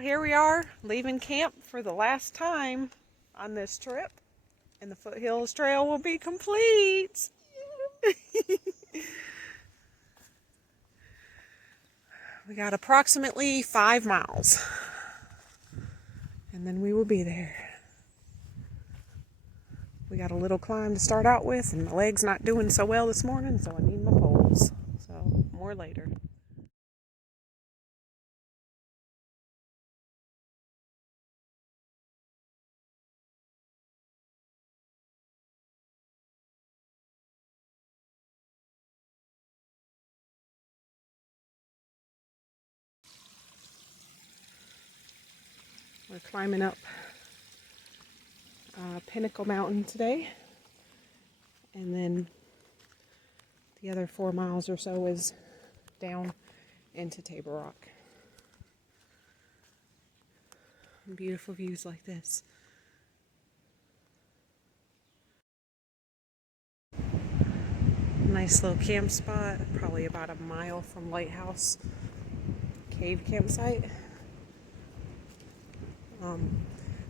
here we are, leaving camp for the last time on this trip, and the Foothills Trail will be complete. We got approximately 5 miles, and then we will be there. We got a little climb to start out with, and my leg's not doing so well this morning, so I need my poles. So, more later. We're climbing up Pinnacle Mountain today, and then the other 4 miles or so is down into Table Rock. Beautiful views like this. Nice little camp spot, probably about a mile from Lighthouse Cave campsite.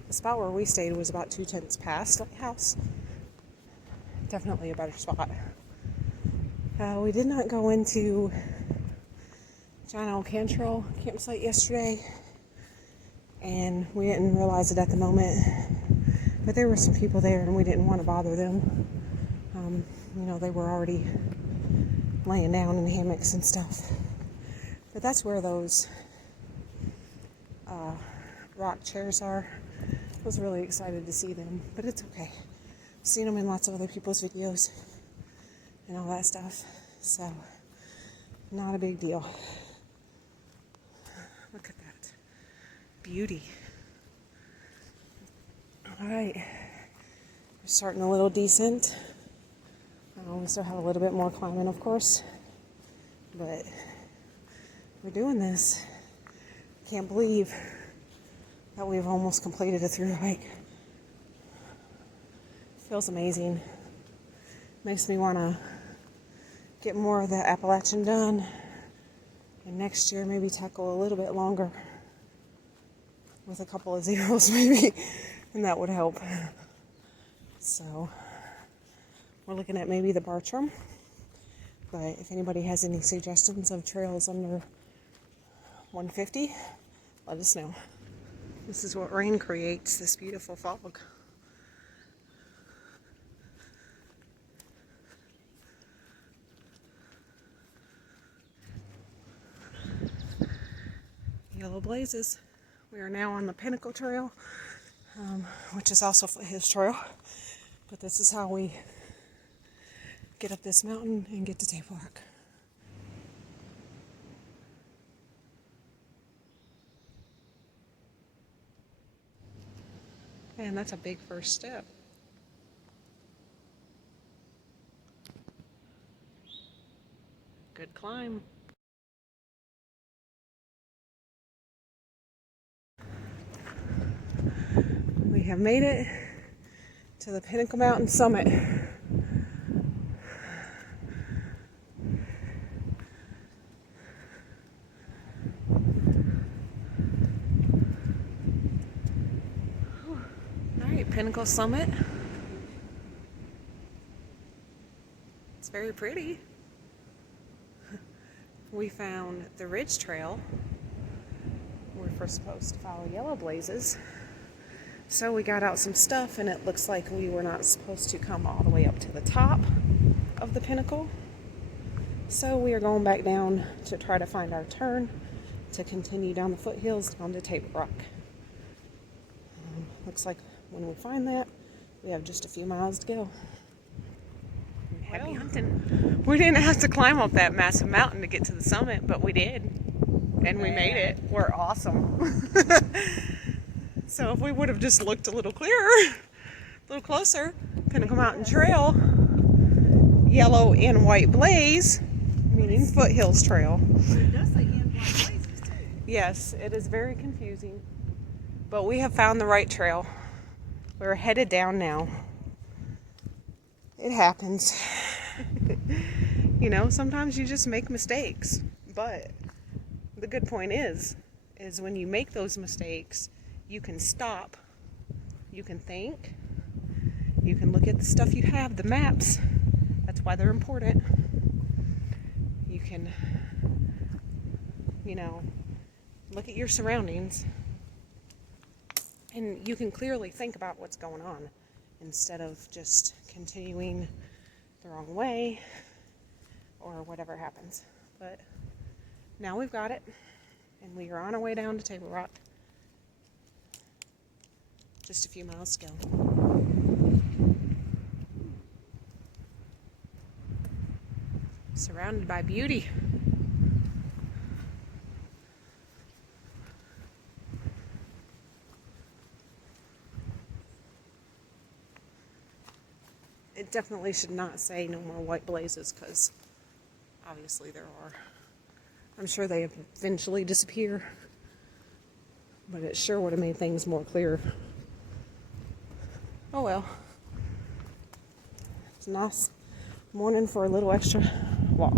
The spot where we stayed was about 2/10 past Lighthouse. Definitely a better spot. We did not go into John L. Cantrell campsite yesterday, and we didn't realize it at the moment, but there were some people there and we didn't want to bother them. They were already laying down in hammocks and stuff. But that's where those rock chairs are. I was really excited to see them, but it's okay. I've seen them in lots of other people's videos and all that stuff, so not a big deal. Look at that beauty. All right, we're starting a little descent. We still have a little bit more climbing, of course, but we're doing this. Can't believe that we've almost completed a through hike. Feels amazing. Makes me want to get more of the Appalachian done, and next year maybe tackle a little bit longer with a couple of zeros maybe, and that would help. So we're looking at maybe the Bartram, but if anybody has any suggestions of trails under 150, let us know. This is what rain creates, this beautiful fog. Yellow blazes. We are now on the Pinnacle Trail, which is also Foothills Trail, but this is how we get up this mountain and get to Table Rock. Man, that's a big first step. Good climb. We have made it to the Pinnacle Mountain Summit. Pinnacle Summit. It's very pretty. We found the Ridge Trail. We're supposed to follow yellow blazes. So we got out some stuff, and it looks like we were not supposed to come all the way up to the top of the pinnacle. So we are going back down to try to find our turn to continue down the foothills down to Table Rock. Looks like when we find that, we have just a few miles to go. Happy hunting. We didn't have to climb up that massive mountain to get to the summit, but we did. And we made it. We're awesome. So if we would have just looked a little clearer, a little closer, Pinnacle Mountain Trail, yellow and white blaze, meaning Foothills Trail. But it does say and white blazes too. Yes, it is very confusing. But we have found the right trail. We're headed down now. It happens. Sometimes you just make mistakes. But the good point is is when you make those mistakes, you can stop, you can think, you can look at the stuff you have, the maps. That's why they're important. You can, look at your surroundings, and you can clearly think about what's going on instead of just continuing the wrong way or whatever happens. But now we've got it, and we are on our way down to Table Rock. Just a few miles to go. Surrounded by beauty. It definitely should not say no more white blazes, because obviously there are. I'm sure they eventually disappear, but it sure would have made things more clear. Oh well. It's a nice morning for a little extra walk.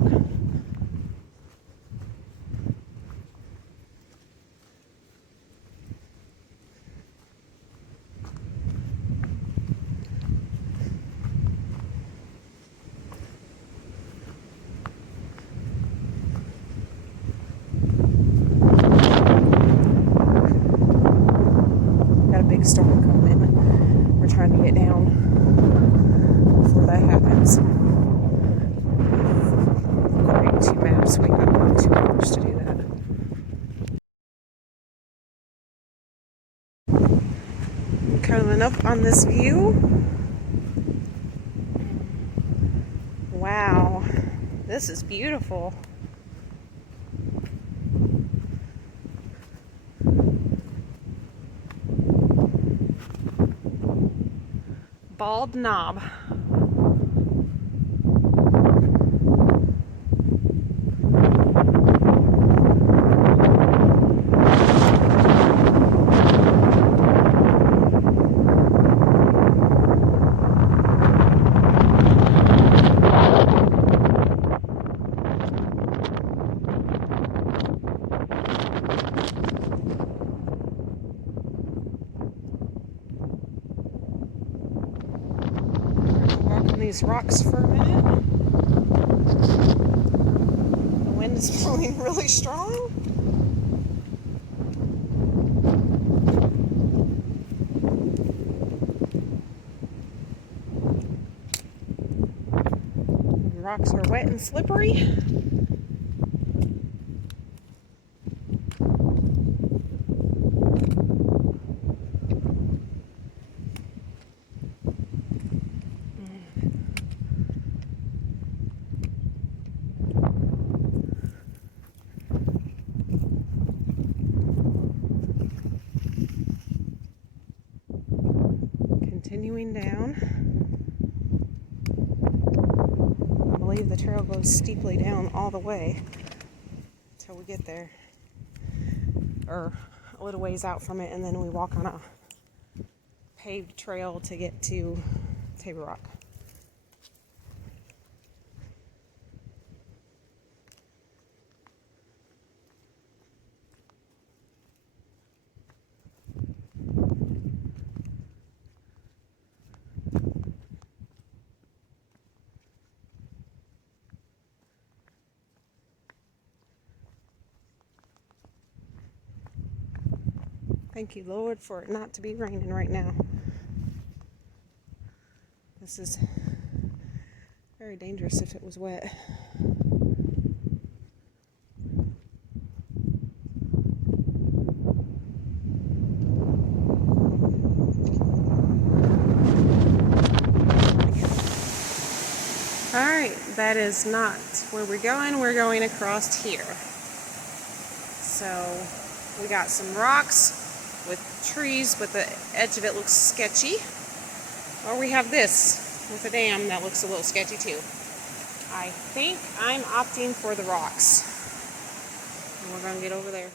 Got a big storm coming in. We're trying to get down before that happens. According to maps, we have about 2 hours to do that. I'm coming up on this view. Wow, this is beautiful. Bald Knob. These rocks for a minute. The wind is blowing really strong. The rocks are wet and slippery. Continuing down. I believe the trail goes steeply down all the way until we get there, or a little ways out from it, and then we walk on a paved trail to get to Table Rock. Thank you, Lord, for it not to be raining right now. This is very dangerous if it was wet. Alright, that is not where we're going. We're going across here. So, we got some rocks with trees, but the edge of it looks sketchy. Or we have this with a dam that looks a little sketchy too. I think I'm opting for the rocks. And we're going to get over there.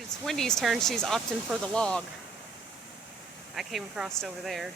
Alright, it's Wendy's turn. She's opting for the log. I came across over there.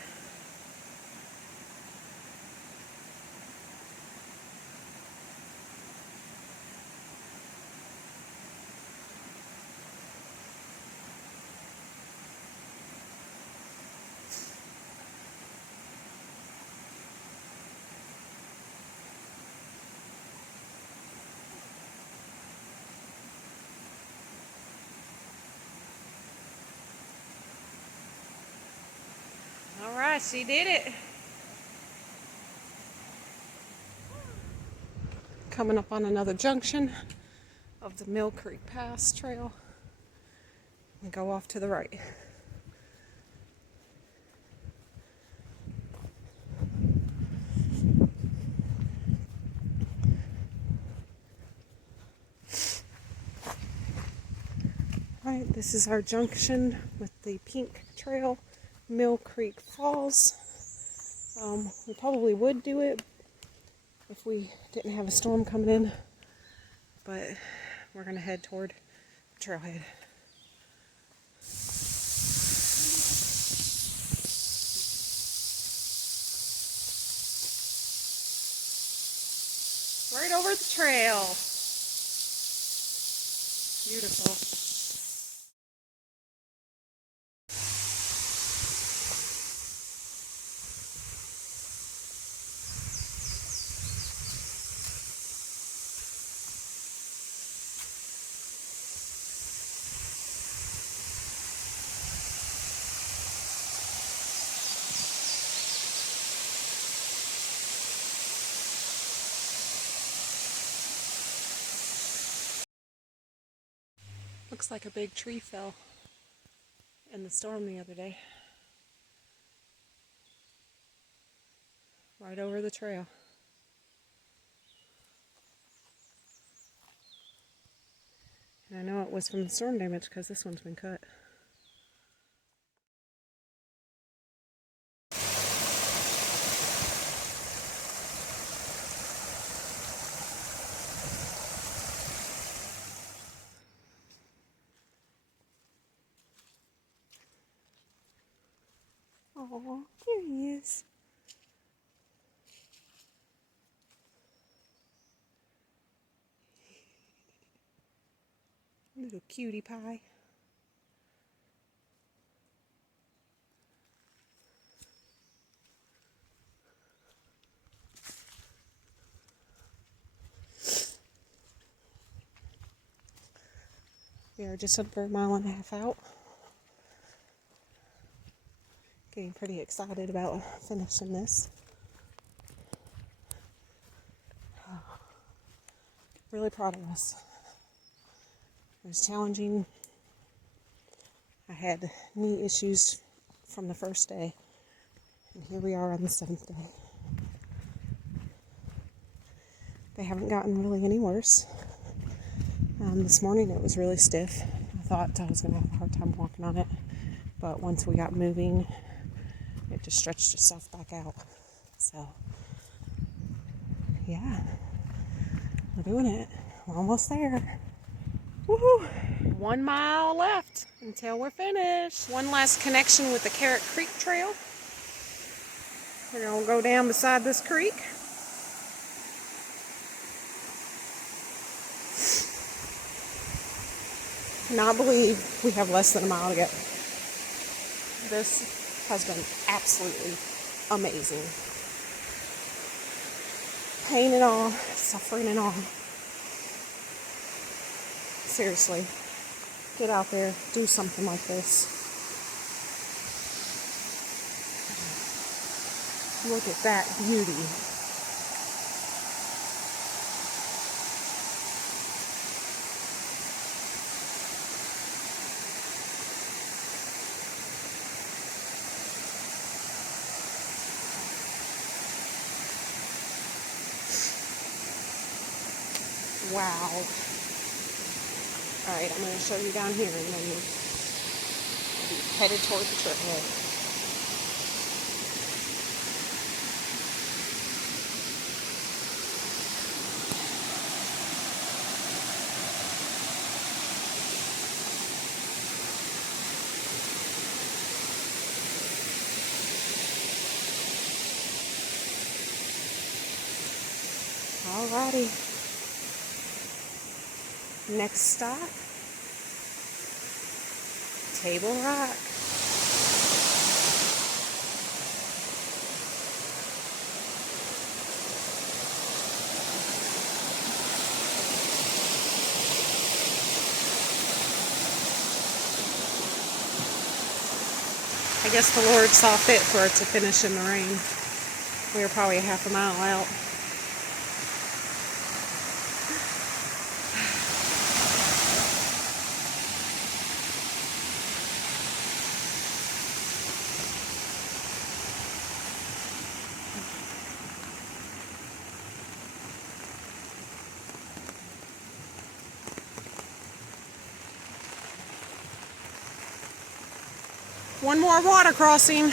Alright, she did it. Coming up on another junction of the Mill Creek Pass Trail. And go off to the right. Alright, this is our junction with the Pink Trail, Mill Creek Falls. We probably would do it if we didn't have a storm coming in, but we're going to head toward Trailhead. Right over the trail. Beautiful. Looks like a big tree fell in the storm the other day. Right over the trail. And I know it was from the storm damage because this one's been cut. Oh, there he is. Little cutie pie. We are just over a mile and a half out. Getting pretty excited about finishing this. Really proud of us. It was challenging. I had knee issues from the first day, and here we are on the 7th day. They haven't gotten really any worse. This morning it was really stiff. I thought I was going to have a hard time walking on it, but once we got moving, it just stretched itself back out. So, yeah, we're doing it. We're almost there. Woohoo! 1 mile left until we're finished. One last connection with the Carrot Creek Trail. We're going to go down beside this creek. Cannot believe we have less than a mile to go. This has been absolutely amazing. Pain and all, suffering and all. Seriously, get out there, do something like this. Look at that beauty. Wow. Alright, I'm going to show you down here and then we'll be headed toward the trailhead. Alrighty. Next stop, Table Rock. I guess the Lord saw fit for it to finish in the rain. We were probably a half a mile out. One more water crossing.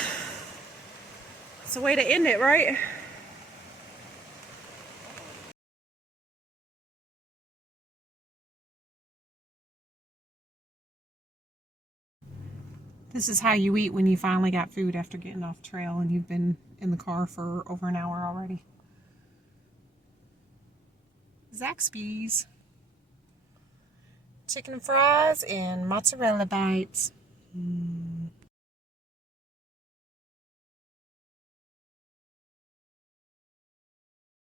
It's a way to end it, right? This is how you eat when you finally got food after getting off trail and you've been in the car for over an hour already. Zaxby's. Chicken fries and mozzarella bites.